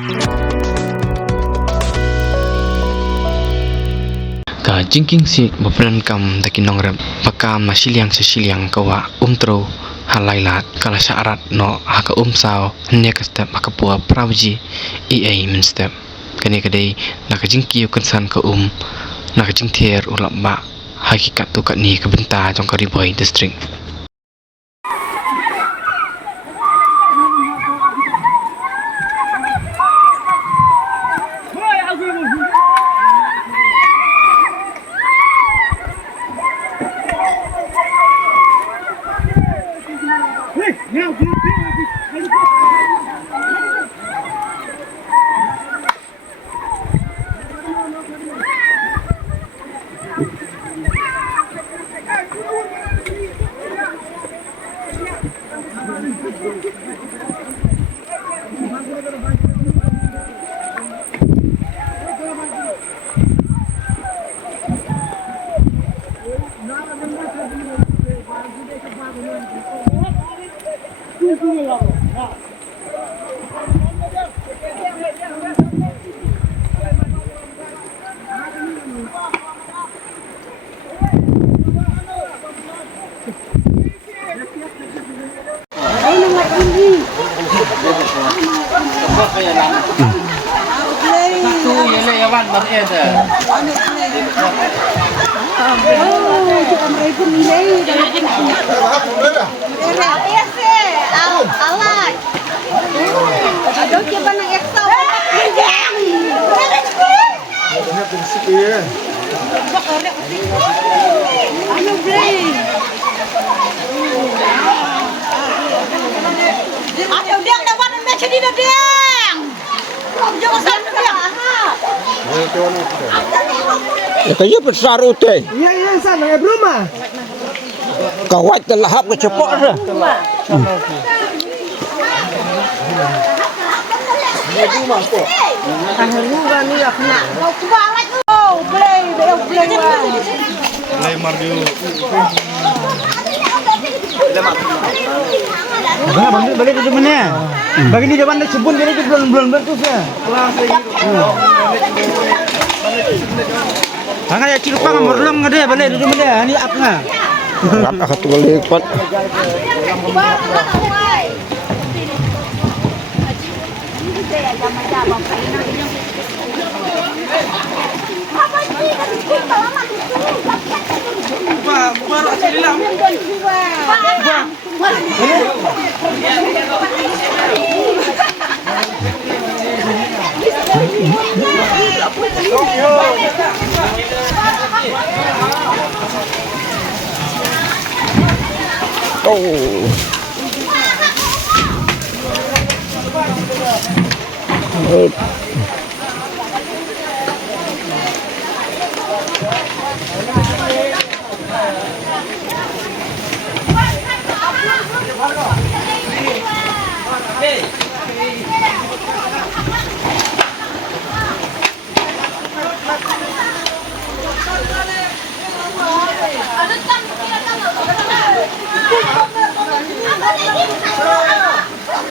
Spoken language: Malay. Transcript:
Ka jingking si beperan kam takin nongrem pakam na siliang kawa umtro halailat kala syarat no haka umsau hanya ka step haka pua pravji ai min step kani kadai nak jingki kansan ka nak jingther ulap ba hakikat tu kat ni ke benta jong Kariboy district. Kaya besar utai. Ya sana berumah. Kawat terlahap ke cepat dah. Akhirnya kami ya kena. Oh, play. Play Mario. Balik itu mana? Bagi ni jawapan sebut dia itu belum bertus ya. Hanga ya cilupang morlong ngade balik itu mana? Ni apa? Aku tu balik pat. Oh.